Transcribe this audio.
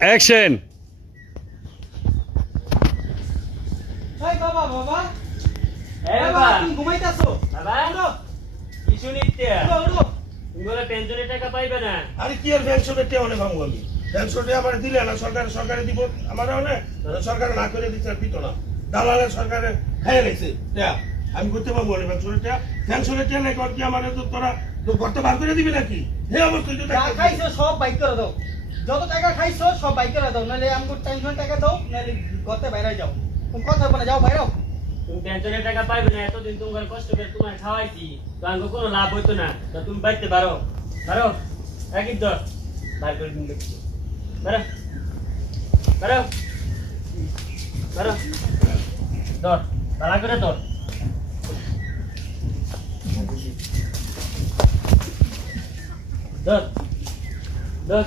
Action. এই বাবা বাবা এই বাবা বাবা তুমি ঘুমাইতাছো বাবা উঠো কিছু নিতে উঠো উঠো তুমি পেনশনের টাকা পাইবে না। আরে কি আর পেনশনের টেও অনেক ভাবো আমি পেনশনটা আমার দিলে না সরকারে দিব আমার অনেক সরকারে না করে দিচ্ছে আর দিত না দালালের সরকারে খাইয়ে গেছে টেয়া আমি করতে পারবো না পেনশনের টেয়া নাই কর কি আমার তো তোরা তো করতে বার করে দিবি নাকি এই অবস্থায় তো যা খাইছো সব বাইক করে দাও যত টাকা খাইছো সব বাইক করে দাও নাহলে আমাকে টেনশন টাকা দাও নাহলে ঘরতে বাইরে যাও তুমি কথা বলে যাও বাইরে তুমি পেনশনের টাকা পাইবে না, এতদিন তোমার কষ্ট করে তোমার খাওয়াইছি, তো আমাকে কোনো লাভ হইতো না। তো তুমি বাড়তে পারো পারো একই তো বার করে দিন দেখছি পারো পারো পারো ধর তালা করে ধর ধর ধর